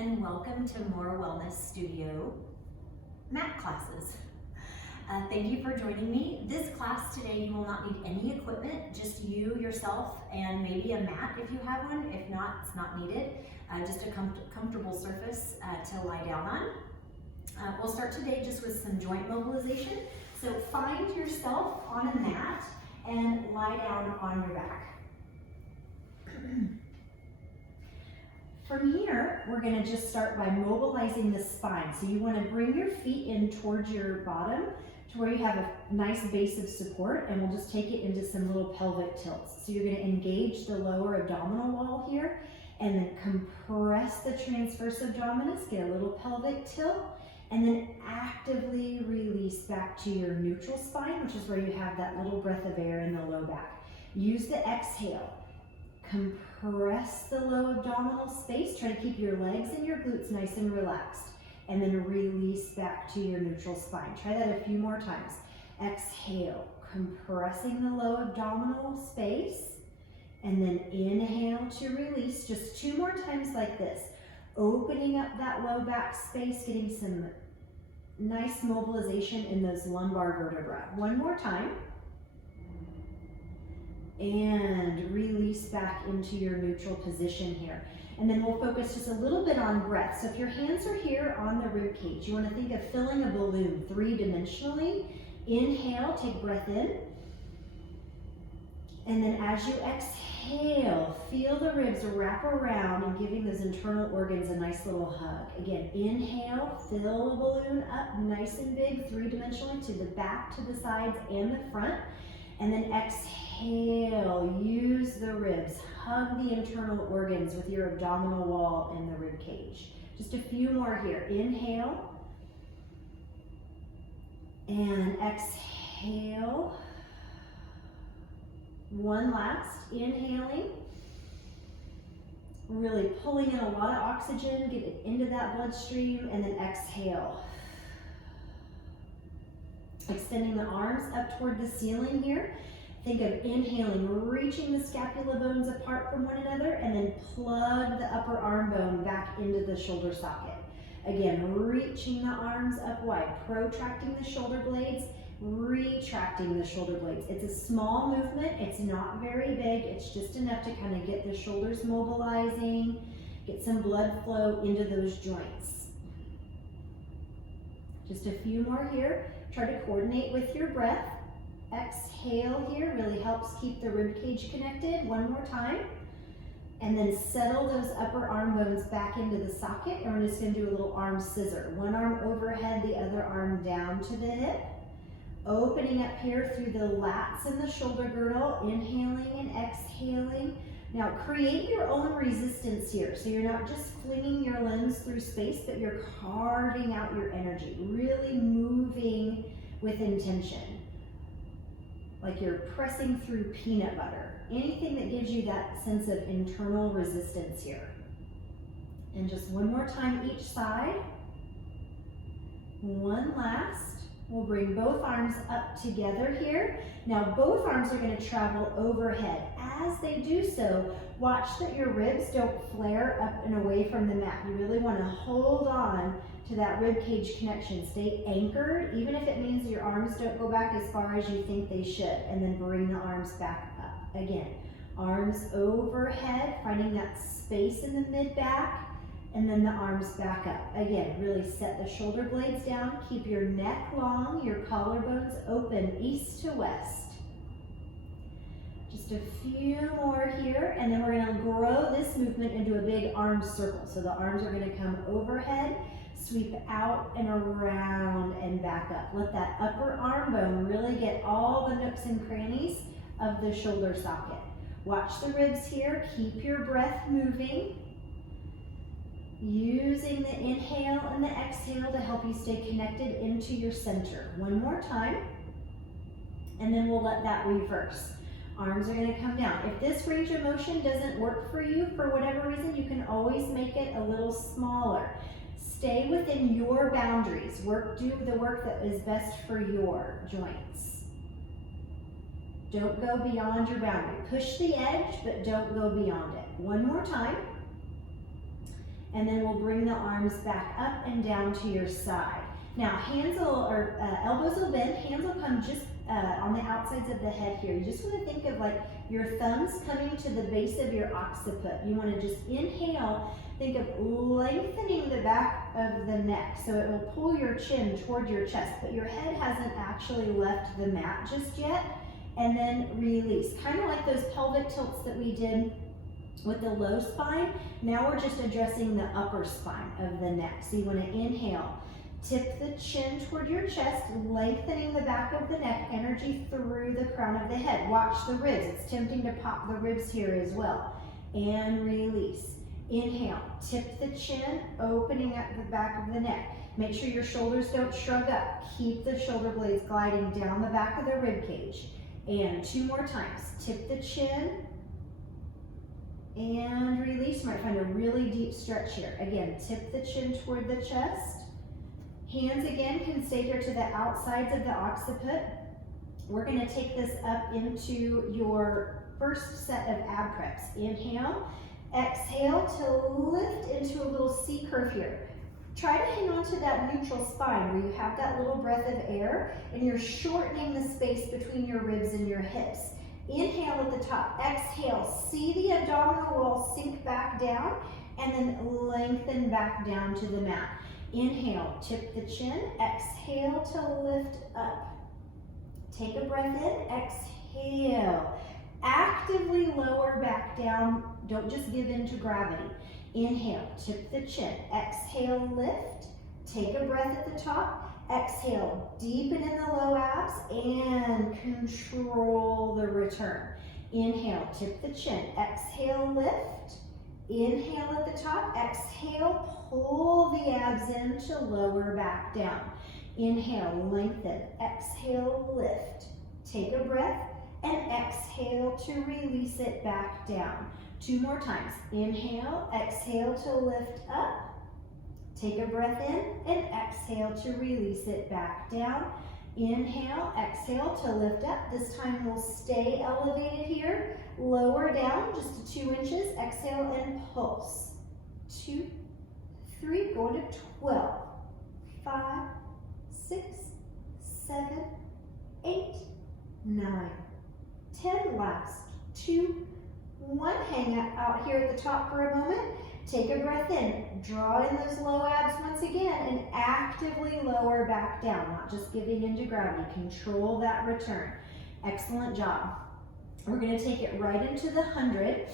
and welcome to More Wellness Studio mat classes. Thank you for joining me. This class today, you will not need any equipment, just you, yourself, and maybe a mat if you have one. If not, it's not needed. Just a comfortable surface to lie down on. We'll start today just with some joint mobilization. So find yourself on a mat and lie down on your back. From here, we're going to just start by mobilizing the spine. So you want to bring your feet in towards your bottom to where you have a nice base of support, and we'll just take it into some little pelvic tilts. So you're going to engage the lower abdominal wall here and then compress the transverse abdominis, get a little pelvic tilt, and then actively release back to your neutral spine, which is where you have that little breath of air in the low back. Use the exhale. Compress the low abdominal space. Try to keep your legs and your glutes nice and relaxed. And then release back to your neutral spine. Try that a few more times. Exhale, compressing the low abdominal space. And then inhale to release. Just 2 more times like this. Opening up that low back space, getting some nice mobilization in those lumbar vertebrae. 1 more time. And release back into your neutral position here. And then we'll focus just a little bit on breath. So if your hands are here on the rib cage, you want to think of filling a balloon 3-dimensionally. Inhale, take breath in. And then as you exhale, feel the ribs wrap around and giving those internal organs a nice little hug. Again, inhale, fill the balloon up nice and big, 3-dimensionally to the back, to the sides, and the front. And then exhale, use the ribs, hug the internal organs with your abdominal wall and the rib cage. Just a few more here. Inhale and exhale. 1 last, inhaling, really pulling in a lot of oxygen, get it into that bloodstream, and then exhale. Extending the arms up toward the ceiling here. Think of inhaling, reaching the scapula bones apart from one another, and then plug the upper arm bone back into the shoulder socket. Again, reaching the arms up wide, protracting the shoulder blades, retracting the shoulder blades. It's a small movement. It's not very big. It's just enough to kind of get the shoulders mobilizing, get some blood flow into those joints. Just a few more here. Try to coordinate with your breath. Exhale here, really helps keep the rib cage connected. 1 more time. And then settle those upper arm bones back into the socket. And we're just going to do a little arm scissor. 1 arm overhead, the other arm down to the hip. Opening up here through the lats and the shoulder girdle. Inhaling and exhaling. Now create your own resistance here. So you're not just flinging your limbs through space, but you're carving out your energy. Really moving with intention. Like you're pressing through peanut butter. Anything that gives you that sense of internal resistance here. And just 1 more time each side. 1 last. We'll bring both arms up together here. Now both arms are going to travel overhead. As they do so, watch that your ribs don't flare up and away from the mat. You really want to hold on to that rib cage connection. Stay anchored, even if it means your arms don't go back as far as you think they should. And then bring the arms back up. Again, arms overhead, finding that space in the mid-back. And then the arms back up. Again, really set the shoulder blades down. Keep your neck long, your collarbones open east to west. Just a few more here, and then we're going to grow this movement into a big arm circle. So the arms are going to come overhead, sweep out and around and back up. Let that upper arm bone really get all the nooks and crannies of the shoulder socket. Watch the ribs here. Keep your breath moving. Using the inhale and the exhale to help you stay connected into your center. 1 more time, and then we'll let that reverse. Arms are going to come down. If this range of motion doesn't work for you for whatever reason, you can always make it a little smaller. Stay within your boundaries. Do the work that is best for your joints. Don't go beyond your boundary. Push the edge, but don't go beyond it. 1 more time. and then we'll bring the arms back up and down to your side. Now, elbows will bend, hands will come just on the outsides of the head here. You just want to think of like your thumbs coming to the base of your occiput. You want to just inhale, think of lengthening the back of the neck, so it will pull your chin toward your chest, but your head hasn't actually left the mat just yet. And then release, kind of like those pelvic tilts that we did with the low spine. Now we're just addressing the upper spine of the neck. So you want to inhale, tip the chin toward your chest, lengthening the back of the neck, energy through the crown of the head. Watch the ribs. It's tempting to pop the ribs here as well. And release. Inhale, tip the chin, opening up the back of the neck. Make sure your shoulders don't shrug up. Keep the shoulder blades gliding down the back of the rib cage. And 2 more times. Tip the chin and release. You might find a really deep stretch here. Again, tip the chin toward the chest. Hands again can stay here to the outsides of the occiput. We're going to take this up into your first set of ab preps. Inhale, exhale to lift into a little C curve here. Try to hang on to that neutral spine where you have that little breath of air and you're shortening the space between your ribs and your hips. Inhale at the top, exhale, see the abdominal wall sink back down and then lengthen back down to the mat. Inhale, tip the chin, exhale to lift up. Take a breath in, exhale. Actively lower back down, don't just give in to gravity. Inhale, tip the chin, exhale, lift. Take a breath at the top, exhale, deepen in the low abs and control the return. Inhale, tip the chin, exhale, lift. Inhale at the top, exhale, pull the abs in to lower back down. Inhale, lengthen, exhale, lift. Take a breath and exhale to release it back down. 2 more times. Inhale, exhale to lift up. Take a breath in and exhale to release it back down. Inhale, exhale to lift up. This time we'll stay elevated here. Lower down just to 2 inches. Exhale and pulse. 2, 3, go to 12, 5, 6, 7, 8, 9, 10. Last 2, 1. Hang out here at the top for a moment. Take a breath in. Draw in those low abs once again and actively lower back down, not just giving into gravity. Control that return. Excellent job. We're going to take it right into the 100.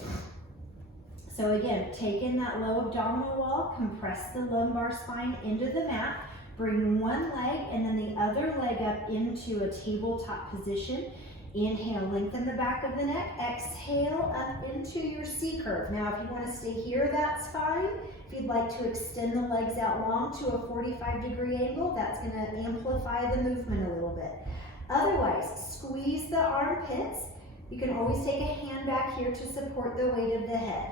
So again, take in that low abdominal wall, compress the lumbar spine into the mat, bring one leg and then the other leg up into a tabletop position. Inhale, lengthen the back of the neck. Exhale up into your C curve. Now, if you want to stay here, that's fine. If you'd like to extend the legs out long to a 45-degree angle, that's going to amplify the movement a little bit. Otherwise, squeeze the armpits. You can always take a hand back here to support the weight of the head.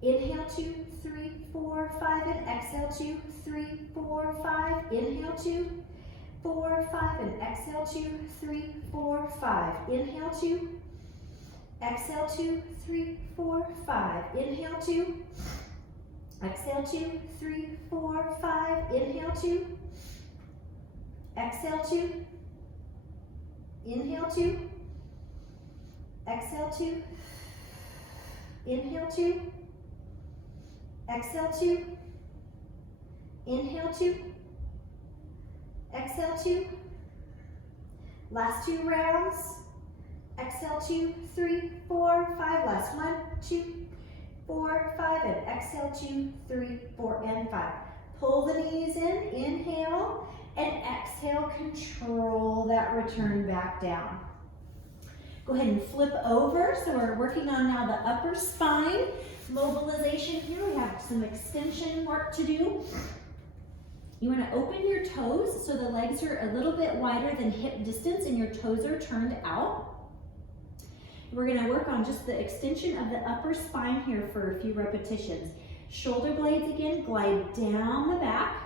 Inhale, 2, 3, 4, 5, and exhale, 2, 3, 4, 5. Inhale, 2, 4, 5, and exhale, 2, 3, 4, 5. Inhale, 2, exhale, 2, 3, 4, 5. Inhale, 2, exhale, 2, 3, 4, 5. Inhale, 2, exhale, 2, inhale, 2, exhale, 2, inhale, 2, exhale, 2, inhale, 2, exhale, 2. Last 2 rounds. Exhale, 2, 3, 4, 5. Last 1, 2, 4, 5. And exhale, 2, 3, 4, and 5. Pull the knees in. Inhale. And exhale. Control that return back down. Go ahead and flip over. So we're working on now the upper spine mobilization here. We have some extension work to do. You want to open your toes so the legs are a little bit wider than hip distance and your toes are turned out. We're going to work on just the extension of the upper spine here for a few repetitions. Shoulder blades again, glide down the back.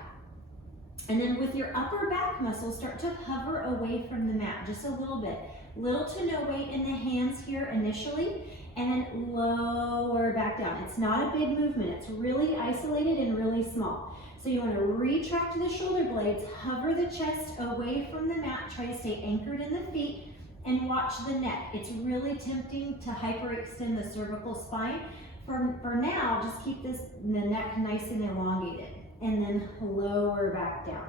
And then with your upper back muscles, start to hover away from the mat just a little bit. Little to no weight in the hands here initially, and then lower back down. It's not a big movement. It's really isolated and really small. So you want to retract the shoulder blades, hover the chest away from the mat, try to stay anchored in the feet, and watch the neck. It's really tempting to hyperextend the cervical spine. For now, just keep the neck nice and elongated, and then lower back down.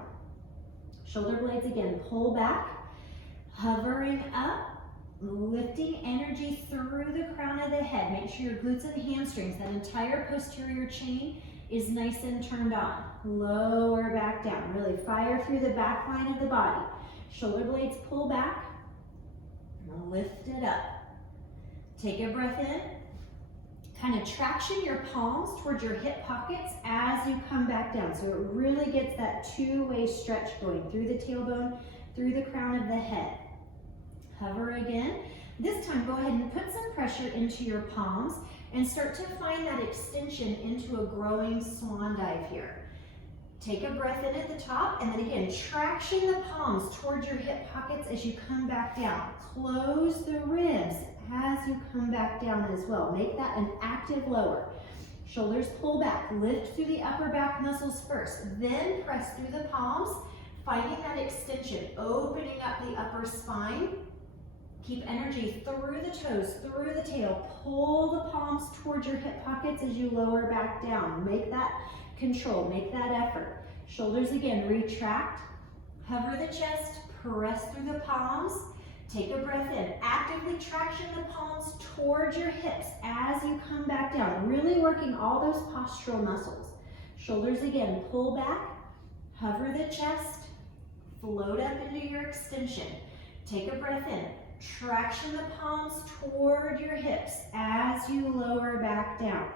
Shoulder blades again, pull back, hovering up, lifting energy through the crown of the head. Make sure your glutes and hamstrings, that entire posterior chain, is nice and turned on. Lower back down. Really fire through the back line of the body. Shoulder blades pull back. Lift it up. Take a breath in. Kind of traction your palms towards your hip pockets as you come back down. So it really gets that two-way stretch going through the tailbone, through the crown of the head. Hover again. This time, go ahead and put some pressure into your palms and start to find that extension into a growing swan dive here. Take a breath in at the top, and then again, traction the palms towards your hip pockets as you come back down. Close the ribs as you come back down as well. Make that an active lower. Shoulders pull back, lift through the upper back muscles first, then press through the palms, finding that extension, opening up the upper spine. Keep energy through the toes, through the tail. Pull the palms towards your hip pockets as you lower back down. Make that control, make that effort. Shoulders again, retract. Hover the chest, press through the palms. Take a breath in. Actively traction the palms towards your hips as you come back down. Really working all those postural muscles. Shoulders again, pull back. Hover the chest. Float up into your extension. Take a breath in. Traction the palms toward your hips as you lower back down.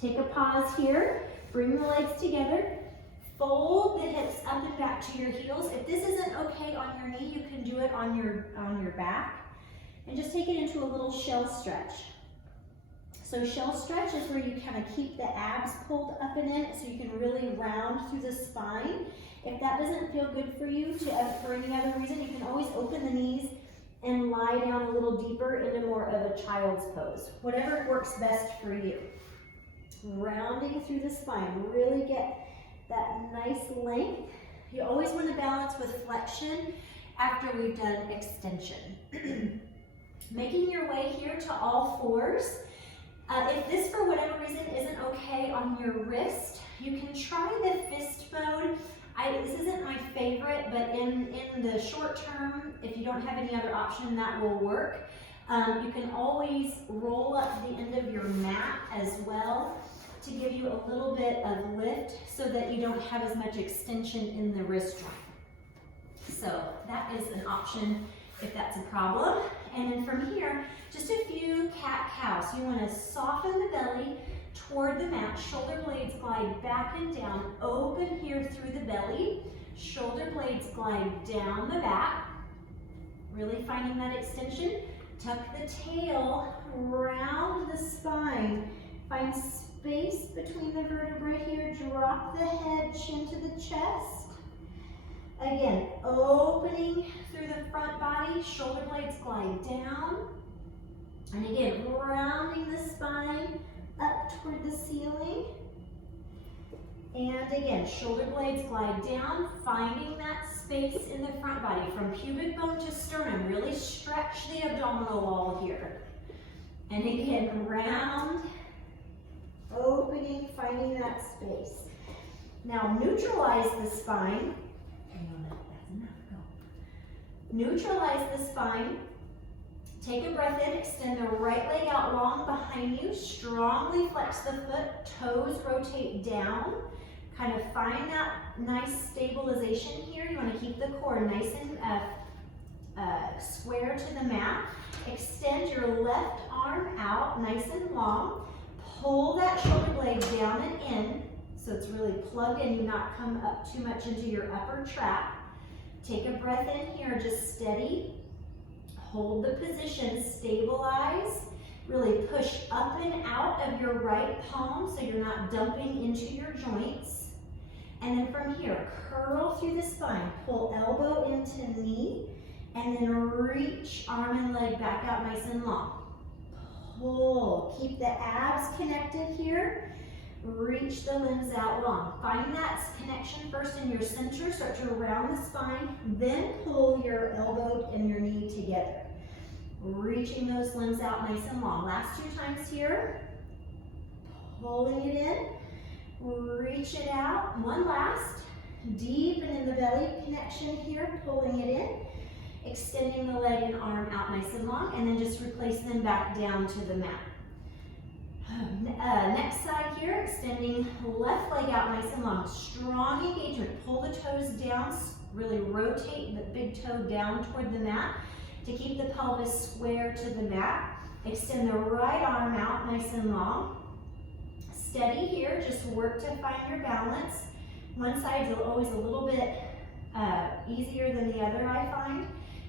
Take a pause here. Bring the legs together. Fold the hips up and back to your heels. If this isn't okay on your knee, you can do it on your back. And just take it into a little shell stretch. So shell stretch is where you kind of keep the abs pulled up and in so you can really round through the spine. If that doesn't feel good for you for any other reason, you can always open the knees and lie down a little deeper into more of a child's pose. Whatever works best for you. Rounding through the spine, really get that nice length. You always want to balance with flexion after we've done extension. Making your way here to all fours. If this, for whatever reason, isn't okay on your wrist, you can try the fist mode. This isn't my favorite, but in the short term, if you don't have any other option, that will work. You can always roll up the end of your mat as well to give you a little bit of lift so that you don't have as much extension in the wrist joint. So that is an option if that's a problem. And then from here, just a few cat-cow. So you want to soften the belly toward the mat, shoulder blades glide back and down, open here through the belly, shoulder blades glide down the back, really finding that extension. Tuck the tail, round the spine, find space between the vertebrae here, drop the head, chin to the chest. Again, opening through the front body, shoulder blades glide down. And again, rounding the spine up toward the ceiling. And again, shoulder blades glide down, finding that space in the front body from pubic bone to sternum. Really stretch the abdominal wall here. And again, round, opening, finding that space. Now neutralize the spine. Neutralize the spine. Take a breath in, extend the right leg out long behind you, strongly flex the foot, toes rotate down. Kind of find that nice stabilization here. You want to keep the core nice and square to the mat. Extend your left arm out nice and long. Pull that shoulder blade down and in so it's really plugged in. You not come up too much into your upper trap. Take a breath in here, just steady. Hold the position, stabilize. Really push up and out of your right palm so you're not dumping into your joints. And then from here, curl through the spine. Pull elbow into knee And then reach arm and leg back out nice and long. Pull, keep the abs connected here. Reach the limbs out long. Find that connection first in your center. Start to round the spine, then pull your elbow and your knee together. Reaching those limbs out nice and long. Last 2 times here. Pulling it in, reach it out. One last. Deepen in the belly connection here, pulling it in. Extending the leg and arm out nice and long, and then just replace them back down to the mat. Next side here, extending left leg out nice and long. Strong engagement. Pull the toes down, really rotate the big toe down toward the mat to keep the pelvis square to the mat. Extend the right arm out nice and long. Steady here, just work to find your balance. One side is always a little bit easier than the other, I find.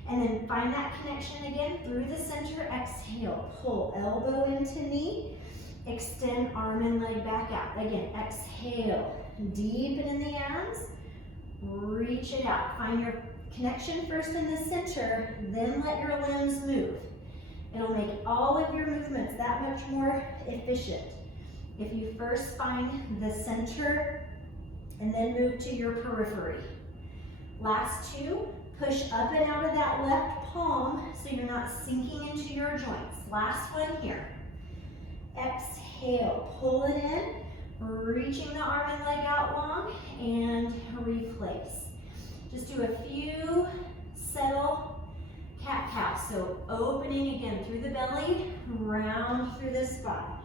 And then find that connection again through the center. Exhale, pull elbow into knee. Extend arm and leg back out. Again, exhale, deepen in the abs. Reach it out. Find your connection first in the center, then let your limbs move. It'll make all of your movements that much more efficient. If you first find the center and then move to your periphery. Last 2, push up and out of that left palm so you're not sinking into your joints. Last one here. Exhale, pull it in, reaching the arm and leg out long, and replace. Just do a few settle cat-cow. So opening again through the belly, round through the spine.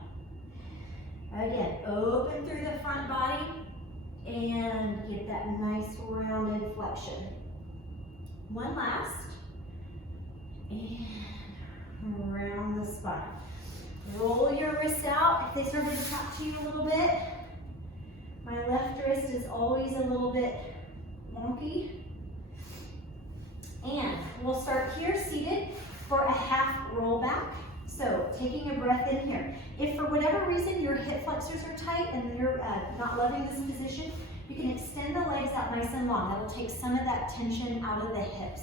Again, open through the front body, and get that nice rounded flexion. One last, and round the spine. Roll your wrists out. If they started to talk to you a little bit, my left wrist is always a little bit wonky. And we'll start here seated for a half roll back. So taking a breath in here. If for whatever reason your hip flexors are tight and you're not loving this position, you can extend the legs out nice and long. That'll take some of that tension out of the hips.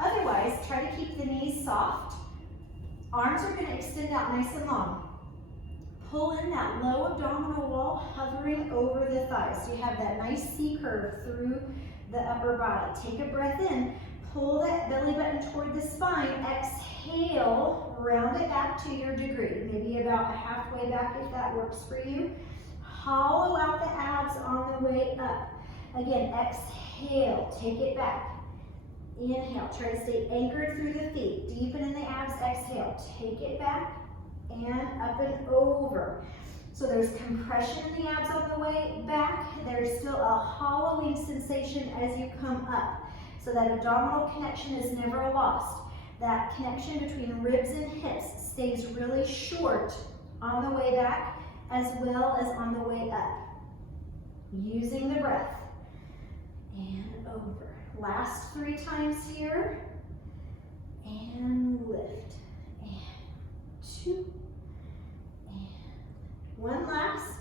Otherwise, try to keep the knees soft. Arms are going to extend out nice and long. Pull in that low abdominal wall, hovering over the thighs. So you have that nice C curve through the upper body. Take a breath in. Pull that belly button toward the spine. Exhale, round it back to your degree. Maybe about a halfway back if that works for you. Hollow out the abs on the way up. Again, exhale, take it back. Inhale, try to stay anchored through the feet. Deepen in the abs, exhale. Take it back and up and over. So there's compression in the abs on the way back. There's still a hollowing sensation as you come up. So that abdominal connection is never lost. That connection between ribs and hips stays really short on the way back as well as on the way up. Using the breath. And over. Last 3 times here. And lift. And 2. And 1 last.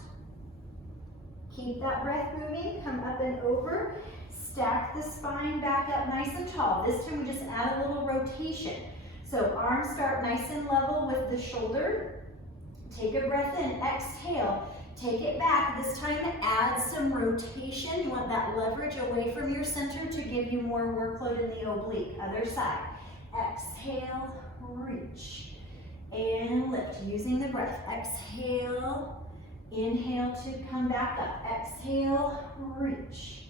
Keep that breath moving. Come up and over. Stack the spine back up nice and tall. This time we just add a little rotation. So arms start nice and level with the shoulder. Take a breath in. Exhale. Take it back. This time add some rotation. You want that leverage away from your center to give you more workload in the oblique. Other side. Exhale, reach, and lift. Using the breath. Exhale, inhale to come back up. Exhale, reach.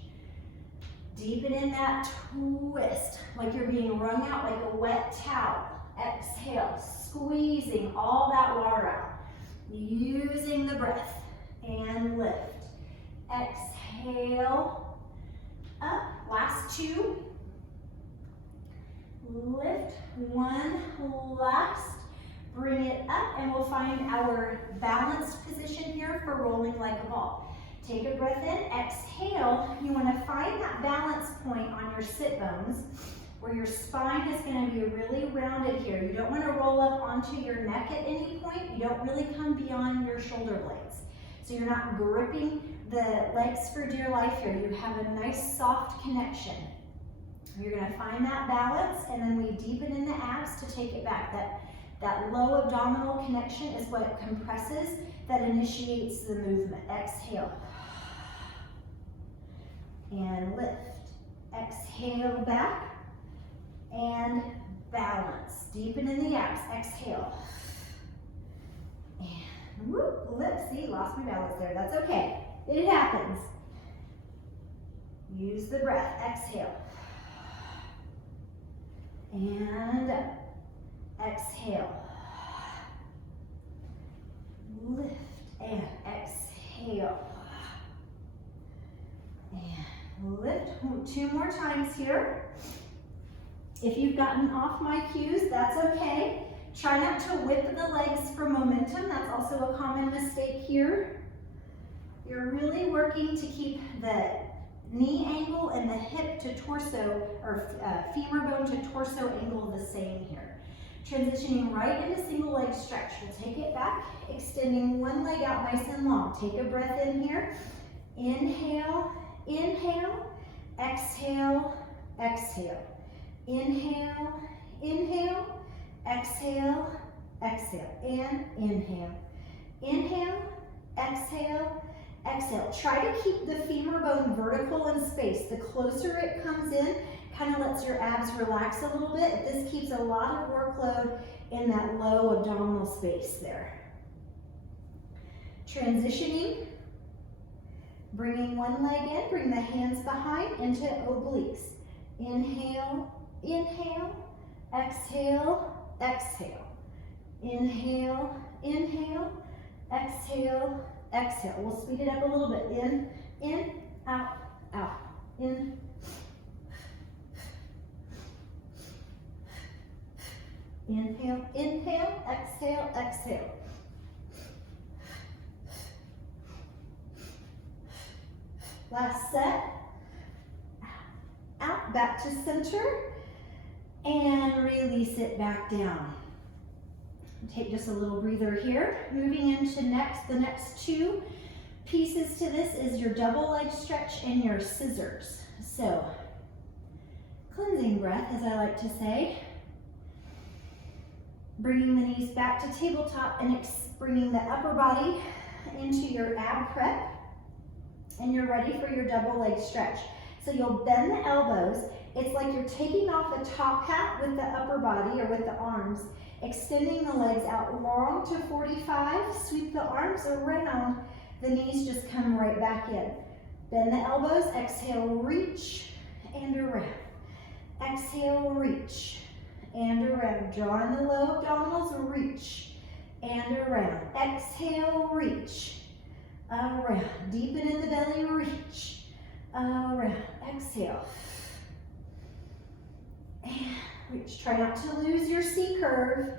Deepen in that twist, like you're being wrung out like a wet towel. Exhale, squeezing all that water out. Using the breath. And lift. Exhale, up. Last 2. Lift. 1 last. Bring it up, and we'll find our balanced position here for rolling like a ball. Take a breath in. Exhale. You want to find that balance point on your sit bones where your spine is going to be really rounded here. You don't want to roll up onto your neck at any point. You don't really come beyond your shoulder blades. So you're not gripping the legs for dear life here. You have a nice soft connection. You're gonna find that balance, and then we deepen in the abs to take it back. That low abdominal connection is what compresses, that initiates the movement. Exhale. And lift. Exhale back. And balance. Deepen in the abs. Exhale. And whoop, lift. See, lost my balance there. That's okay. It happens. Use the breath. Exhale. And exhale. Lift and exhale. And lift. 2 more times here. If you've gotten off my cues, that's okay. Try not to whip the legs for momentum. That's also a common mistake here. You're really working to keep the knee angle and the hip to torso, or femur bone to torso angle the same here. Transitioning right into single leg stretch. We'll take it back, extending one leg out nice and long. Take a breath in here. Inhale, inhale, exhale, exhale. Inhale, inhale, exhale, exhale, and inhale. Inhale, exhale, exhale. Try to keep the femur bone vertical in space. The closer it comes in, kind of lets your abs relax a little bit. This keeps a lot of workload in that low abdominal space there. Transitioning, bringing one leg in, bring the hands behind into obliques. Inhale, inhale, exhale, exhale. Inhale, inhale, exhale, exhale. We'll speed it up a little bit. In, out, out. In, inhale, inhale, exhale, exhale. Last set. Out, back to center, and release it back down. Take just a little breather here. Moving into the next 2 pieces to this is your double leg stretch and your scissors. So, cleansing breath, as I like to say. Bringing the knees back to tabletop and bringing the upper body into your ab prep. And you're ready for your double leg stretch. So you'll bend the elbows. It's like you're taking off a top hat with the upper body or with the arms, extending the legs out long to 45, sweep the arms around, the knees just come right back in. Bend the elbows, exhale, reach and around. Exhale, reach and around. Draw in the low abdominals, reach and around. Exhale, reach, around. Deepen in the belly, reach, around. Exhale. And reach. Try not to lose your C curve.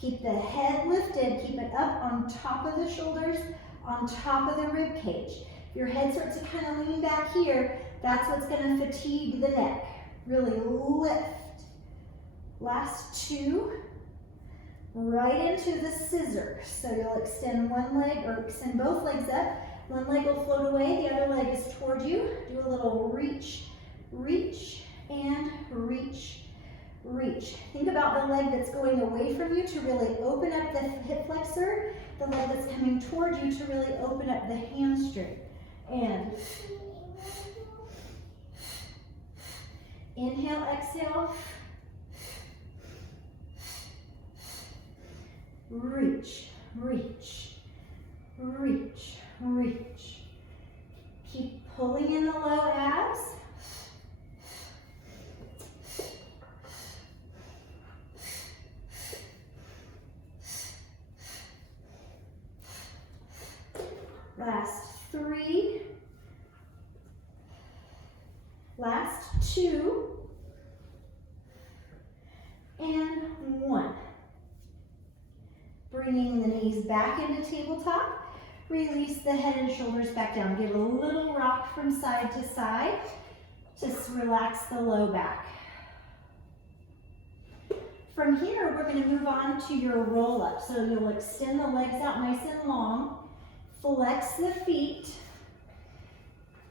Keep the head lifted. Keep it up on top of the shoulders, on top of the rib cage. If your head starts to kind of lean back here, that's what's going to fatigue the neck. Really lift. Last 2. Right into the scissors. So you'll extend one leg, or extend both legs up. One leg will float away, the other leg is toward you. Do a little reach, reach, and reach, reach. Think about the leg that's going away from you to really open up the hip flexor, the leg that's coming toward you to really open up the hamstring. And inhale, exhale. Reach, reach, reach, reach. Keep pulling in the low abs. Last 3. Last 2. And 1. Bringing the knees back into tabletop. Release the head and shoulders back down. Give a little rock from side to side. Just relax the low back. From here, we're going to move on to your roll up. So you'll extend the legs out nice and long. Flex the feet.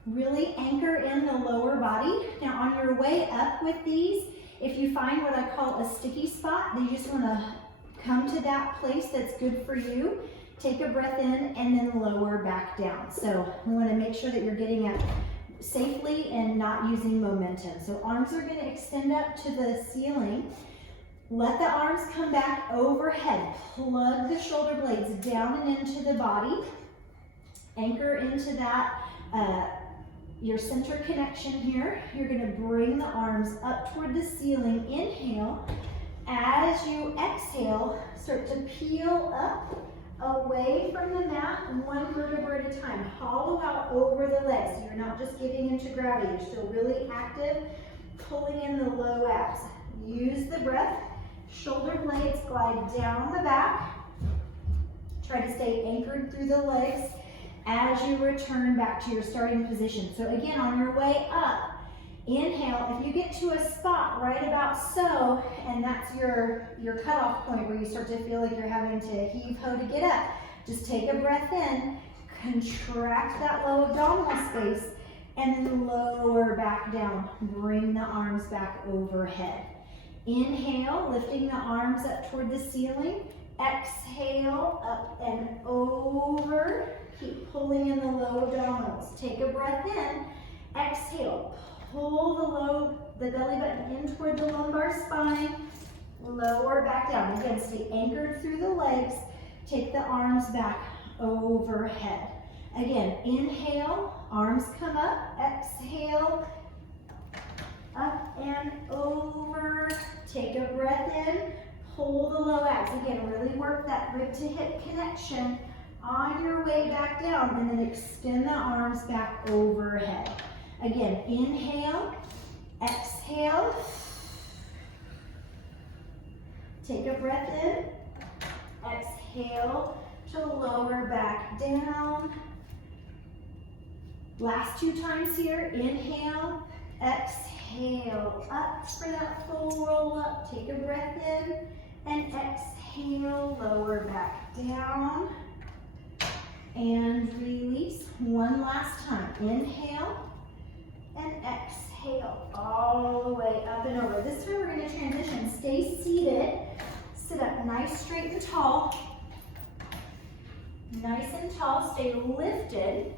Really anchor in the lower body. Now on your way up with these, if you find what I call a sticky spot, then you just want to come to that place that's good for you. Take a breath in and then lower back down. So we want to make sure that you're getting up safely and not using momentum. So arms are going to extend up to the ceiling. Let the arms come back overhead. Plug the shoulder blades down and into the body. Anchor into that your center connection here. You're going to bring the arms up toward the ceiling. Inhale. As you exhale, start to peel up away from the mat, one vertebra at a time. Hollow out over the legs. You're not just giving into gravity. You're still really active, pulling in the low abs. Use the breath. Shoulder blades glide down the back. Try to stay anchored through the legs as you return back to your starting position. So again, on your way up, inhale. If you get to a spot right about so, and that's your cutoff point where you start to feel like you're having to heave-ho to get up, just take a breath in, contract that low abdominal space, and then lower back down. Bring the arms back overhead. Inhale, lifting the arms up toward the ceiling. Exhale, up and over. Keep pulling in the low abdominals. Take a breath in. Exhale. Pull the belly button in toward the lumbar spine. Lower back down. Again, stay anchored through the legs. Take the arms back overhead. Again, inhale, arms come up. Exhale, up and over. Take a breath in. Pull the low abs. Again, really work that rib to hip connection on your way back down, and then extend the arms back overhead. Again, inhale, exhale. Take a breath in. Exhale to lower back down. Last 2 times here. Inhale, exhale, up for that full roll up. Take a breath in and exhale, lower back down. And release. One last time. Inhale and exhale all the way up and over. This time we're going to transition. Stay seated. Sit up nice, straight, and tall. Nice and tall. Stay lifted.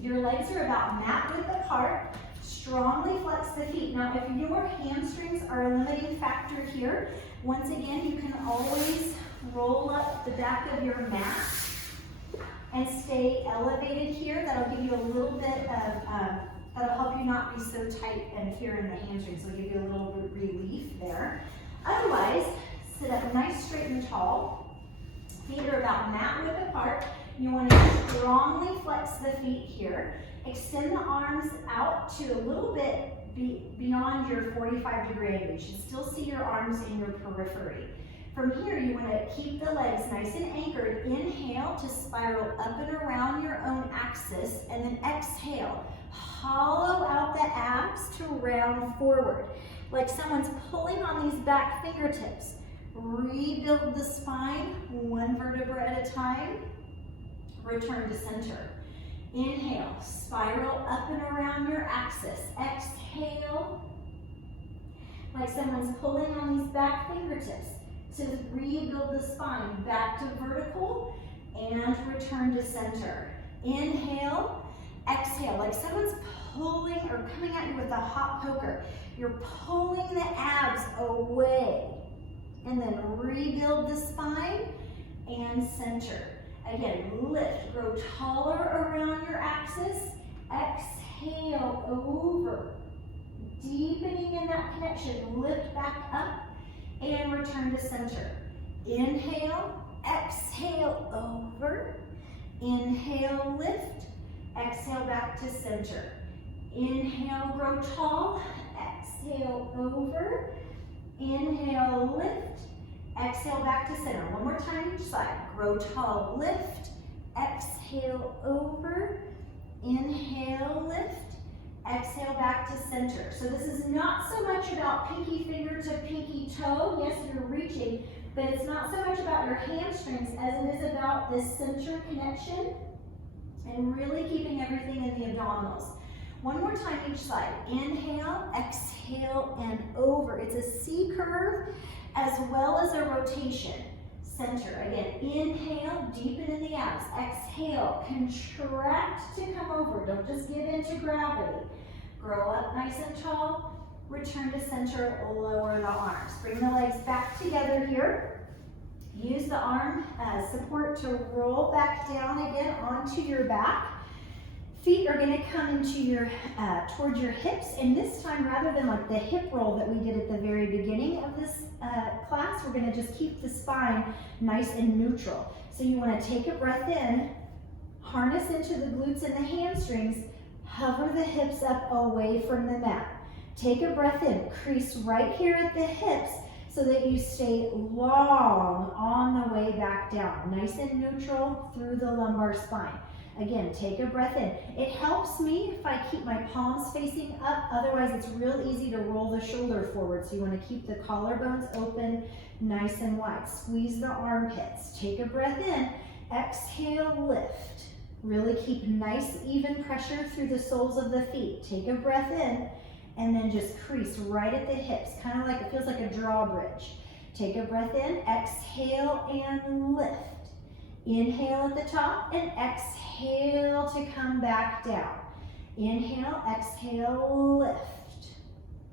Your legs are about mat width apart. Strongly flex the feet. Now, if your hamstrings are a limiting factor here, once again, you can always roll up the back of your mat and stay elevated here. That'll give you a little bit of, that'll help you not be so tight and here in the hamstrings. So it'll give you a little bit of relief there. Otherwise, sit up nice, straight, and tall. Feet are about mat width apart. You want to strongly flex the feet here. Extend the arms out to a little bit beyond your 45-degree angle. You should still see your arms in your periphery. From here, you want to keep the legs nice and anchored. Inhale to spiral up and around your own axis, and then exhale. Hollow out the abs to round forward, like someone's pulling on these back fingertips. Rebuild the spine, one vertebra at a time. Return to center. Inhale, spiral up and around your axis. Exhale, like someone's pulling on these back fingertips. To rebuild the spine, back to vertical, and return to center. Inhale, exhale, like someone's pulling or coming at you with a hot poker. You're pulling the abs away. And then rebuild the spine and center. Again, lift, grow taller around your axis. Exhale, over. Deepening in that connection, lift back up. And return to center. Inhale, exhale, over. Inhale, lift. Exhale, back to center. Inhale, grow tall. Exhale, over. Inhale, lift. Exhale, back to center. One more time each side. Grow tall, lift. Exhale, over. Inhale, lift. Exhale, back to center. So this is not so much about pinky finger to pinky toe. Yes, you're reaching, but it's not so much about your hamstrings as it is about this center connection and really keeping everything in the abdominals. One more time each side. Inhale, exhale, and over. It's a C curve as well as a rotation. Center. Again, inhale, deepen in the abs. Exhale, contract to come over. Don't just give in to gravity. Grow up nice and tall. Return to center, lower the arms. Bring the legs back together here. Use the arm support to roll back down again onto your back. Feet are going to come into your towards your hips, and this time, rather than like the hip roll that we did at the very beginning of this class, we're going to just keep the spine nice and neutral. So you want to take a breath in, harness into the glutes and the hamstrings, hover the hips up away from the mat. Take a breath in, crease right here at the hips so that you stay long on the way back down, nice and neutral through the lumbar spine. Again, take a breath in. It helps me if I keep my palms facing up, otherwise it's real easy to roll the shoulder forward. So you want to keep the collarbones open, nice and wide. Squeeze the armpits. Take a breath in, exhale, lift. Really keep nice even pressure through the soles of the feet. Take a breath in, and then just crease right at the hips, kind of like it feels like a drawbridge. Take a breath in, exhale, and lift. Inhale at the top, and exhale to come back down. Inhale, exhale, lift.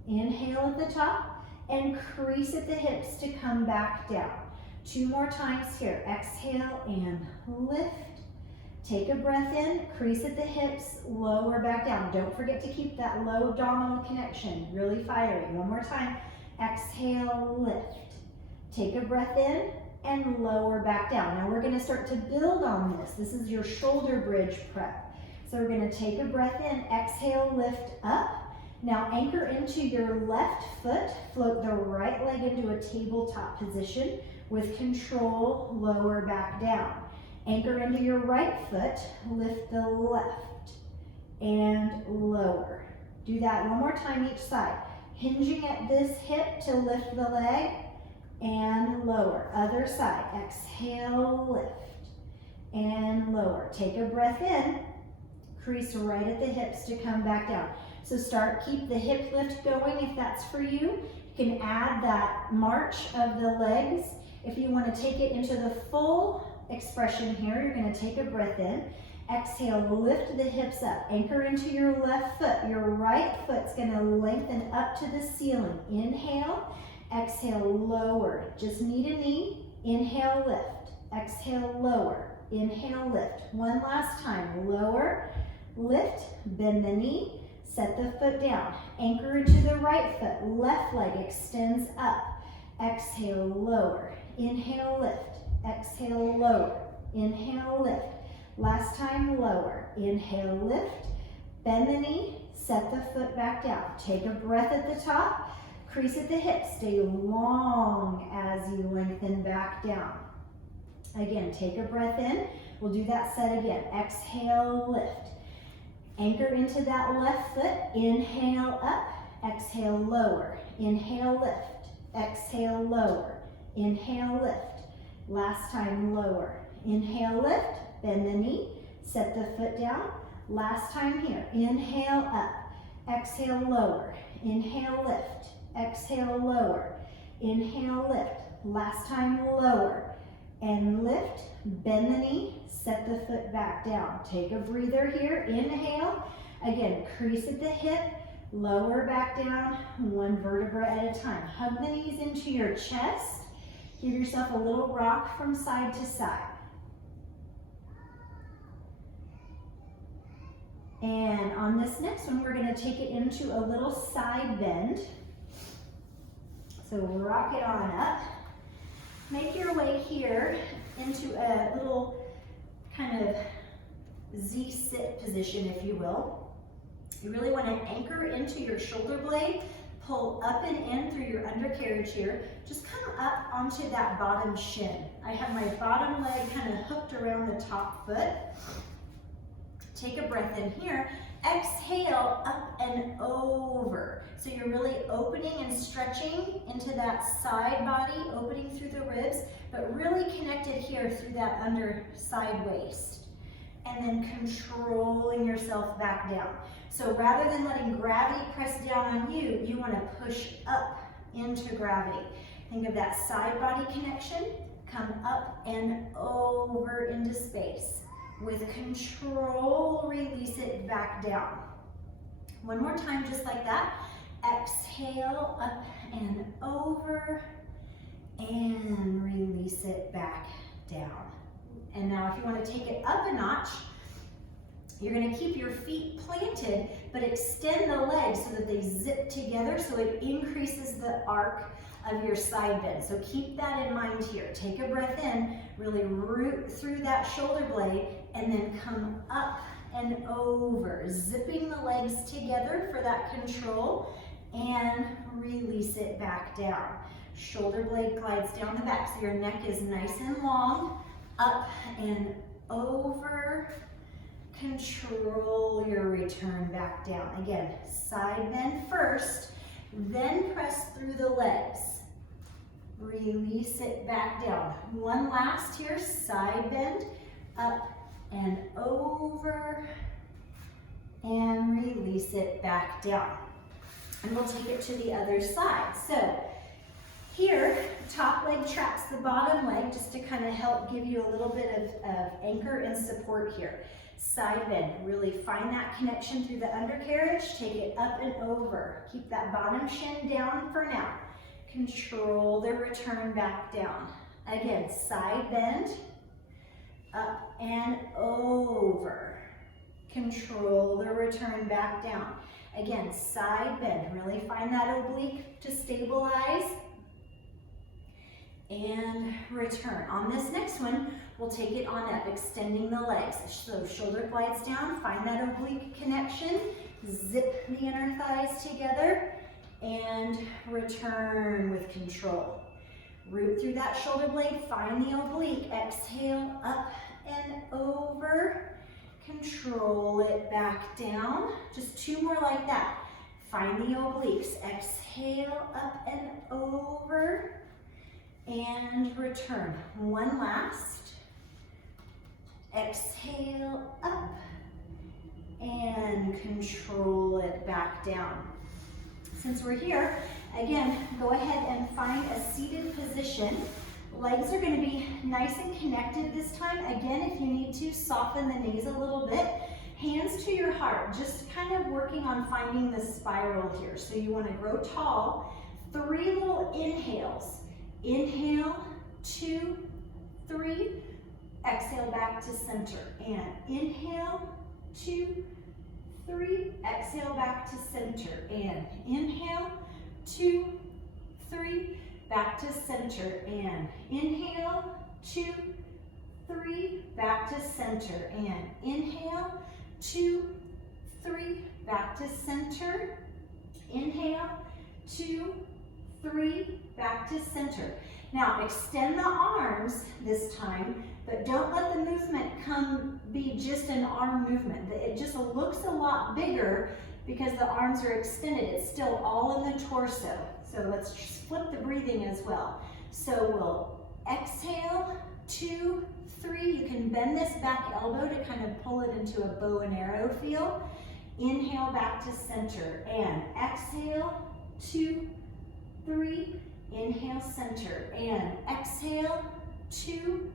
Inhale at the top, and crease at the hips to come back down. 2 more times here. Exhale and lift. Take a breath in, crease at the hips, lower back down. Don't forget to keep that low abdominal connection really firing. 1 more time. Exhale, lift. Take a breath in and lower back down. Now we're going to start to build on this. This is your shoulder bridge prep. So we're going to take a breath in, exhale, lift up. Now anchor into your left foot, float the right leg into a tabletop position with control, lower back down. Anchor into your right foot, lift the left and lower. Do that 1 more time each side. Hinging at this hip to lift the leg and lower. Other side, exhale, lift and lower. Take a breath in, crease right at the hips to come back down. So keep the hip lift going if that's for you. You can add that march of the legs. If you want to take it into the full expression here, you're going to take a breath in, exhale, lift the hips up, anchor into your left foot. Your right foot's going to lengthen up to the ceiling. Inhale, exhale, lower. Just knee to knee. Inhale, lift. Exhale, lower. Inhale, lift. 1 last time. Lower, lift, bend the knee, set the foot down. Anchor into the right foot. Left leg extends up. Exhale, lower. Inhale, lift. Exhale, lower. Inhale, lift. Last time, lower. Inhale, lift. Bend the knee, set the foot back down. Take a breath at the top. Crease at the hips. Stay long as you lengthen back down. Again, take a breath in. We'll do that set again. Exhale, lift. Anchor into that left foot. Inhale, up. Exhale, lower. Inhale, lift. Exhale, lower. Inhale, lift. Last time, lower. Inhale, lift. Bend the knee. Set the foot down. Last time here. Inhale, up. Exhale, lower. Inhale, lift. Exhale, lower. Inhale, lift. Last time, lower. And lift. Bend the knee. Set the foot back down. Take a breather here. Inhale. Again, crease at the hip. Lower back down. 1 vertebra at a time. Hug the knees into your chest. Give yourself a little rock from side to side. And on this next one, we're going to take it into a little side bend. So rock it on up. Make your way here into a little kind of Z-sit position, if you will. You really want to anchor into your shoulder blade. Pull up and in through your undercarriage here. Just come up onto that bottom shin. I have my bottom leg kind of hooked around the top foot. Take a breath in here. Exhale, up and over. So you're really opening and stretching into that side body, opening through the ribs, but really connected here through that underside waist. and then controlling yourself back down. So rather than letting gravity press down on you, you want to push up into gravity. Think of that side body connection. Come up and over into space. With control, release it back down. One more time, just like that. Exhale, up and over, and release it back down. And now if you want to take it up a notch, you're going to keep your feet planted, but extend the legs so that they zip together so it increases the arc of your side bend. So keep that in mind here. Take a breath in, really root through that shoulder blade, and then come up and over, zipping the legs together for that control, and release it back down. Shoulder blade glides down the back so your neck is nice and long, up and over. Control your return back down. Again, side bend first, then press through the legs. Release it back down. One last here, side bend, up and over, and release it back down. And we'll take it to the other side. So here, top leg traps the bottom leg just to kind of help give you a little bit of anchor and support here. Side bend, really find that connection through the undercarriage, take it up and over. Keep that bottom shin down for now. Control the return back down. Again, side bend, up and over. Control the return back down. Again, side bend, really find that oblique to stabilize. And return. On this next one, we'll take it on up, extending the legs. So shoulder glides down, find that oblique connection, zip the inner thighs together, and return with control. Root through that shoulder blade, find the oblique, exhale, up and over, control it back down. Just two more like that. Find the obliques, exhale, up and over, and return. One last. Exhale, up, and control it back down. Since we're here, again, go ahead and find a seated position. Legs are going to be nice and connected this time. Again, if you need to, soften the knees a little bit. Hands to your heart, just kind of working on finding the spiral here. So you want to grow tall. 3 little inhales. Inhale, 2, 3, exhale back to center, and inhale, 2, 3, exhale back to center, and inhale, 2, 3, back to center, and inhale, 2, 3, back to center, and inhale, 2, 3, back to center, inhale, 2, 3, back to center. Now extend the arms this time, but don't let the movement be just an arm movement. It just looks a lot bigger because the arms are extended. It's still all in the torso. So let's just flip the breathing as well. So we'll exhale, 2, 3. You can bend this back elbow to kind of pull it into a bow and arrow feel. Inhale back to center, and exhale, 2, 3, inhale center, and exhale, 2,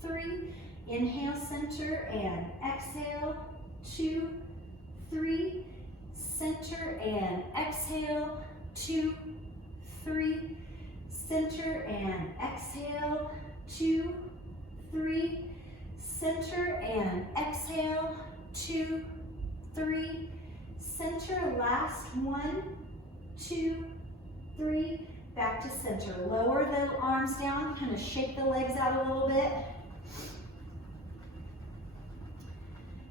3, inhale center, and exhale, 2, 3, center, and exhale, 2, 3, center, and exhale, 2, 3, center, and exhale, 2, 3, center, last 1, 2, 3, back to center. Lower the arms down, kind of shake the legs out a little bit.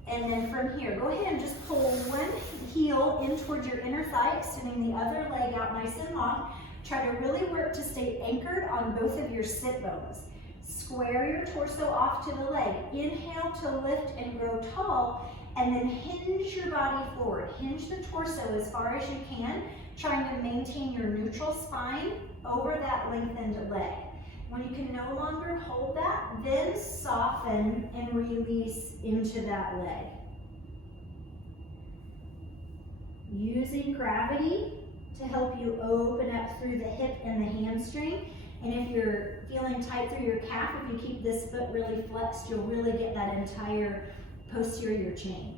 And then from here, go ahead and just pull one heel in towards your inner thigh, extending the other leg out nice and long. Try to really work to stay anchored on both of your sit bones. Square your torso off to the leg. Inhale to lift and grow tall, and then hinge your body forward. Hinge the torso as far as you can, trying to maintain your neutral spine over that lengthened leg. When you can no longer hold that, then soften and release into that leg. Using gravity to help you open up through the hip and the hamstring. And if you're feeling tight through your calf, if you keep this foot really flexed, you'll really get that entire posterior chain.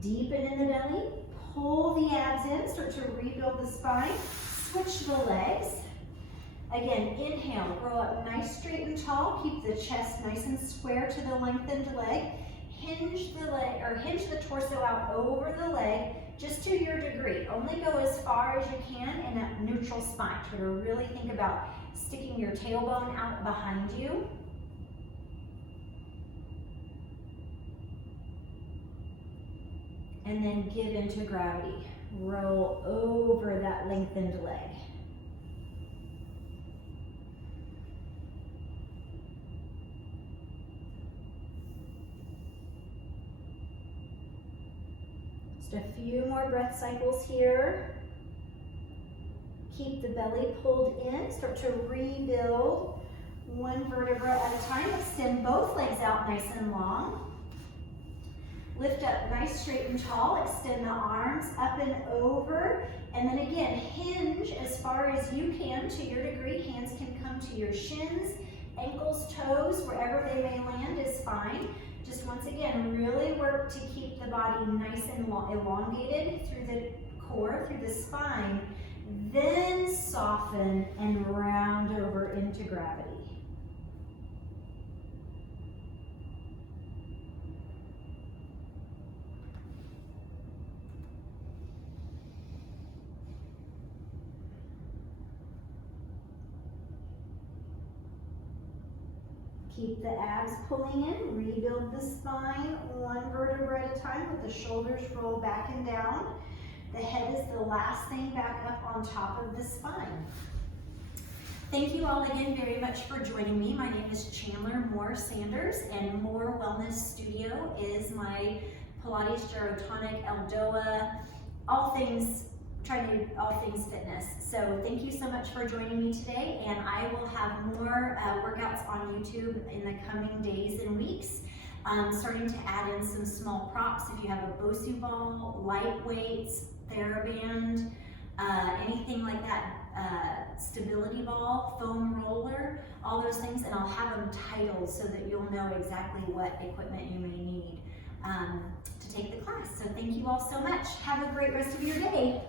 Deepen in the belly, pull the abs in, start to rebuild the spine, switch the legs. Again, inhale, grow up nice, straight and tall, keep the chest nice and square to the lengthened leg. Hinge the leg, or hinge the torso out over the leg, just to your degree. Only go as far as you can in a neutral spine. Try to really think about sticking your tailbone out behind you. And then give into gravity. Roll over that lengthened leg. Just a few more breath cycles here. Keep the belly pulled in. Start to rebuild one vertebra at a time. Extend both legs out nice and long. Lift up nice, straight and tall. Extend the arms up and over. And then again, hinge as far as you can to your degree. Hands can come to your shins, ankles, toes, wherever they may land is fine. Just once again, really work to keep the body nice and elongated through the core, through the spine. Then soften and round over into gravity. Keep the abs pulling in, rebuild the spine one vertebra at a time with the shoulders roll back and down. The head is the last thing back up on top of the spine. Thank you all again very much for joining me. My name is Chandler Moore Sanders, and Moore Wellness Studio is my Pilates, Gyrotonic, Eldoa, all things fitness. So thank you so much for joining me today, and I will have more workouts on YouTube in the coming days and weeks. Starting to add in some small props. If you have a Bosu ball, light weights, TheraBand, anything like that, stability ball, foam roller, all those things, and I'll have them titled so that you'll know exactly what equipment you may need to take the class. So thank you all so much. Have a great rest of your day.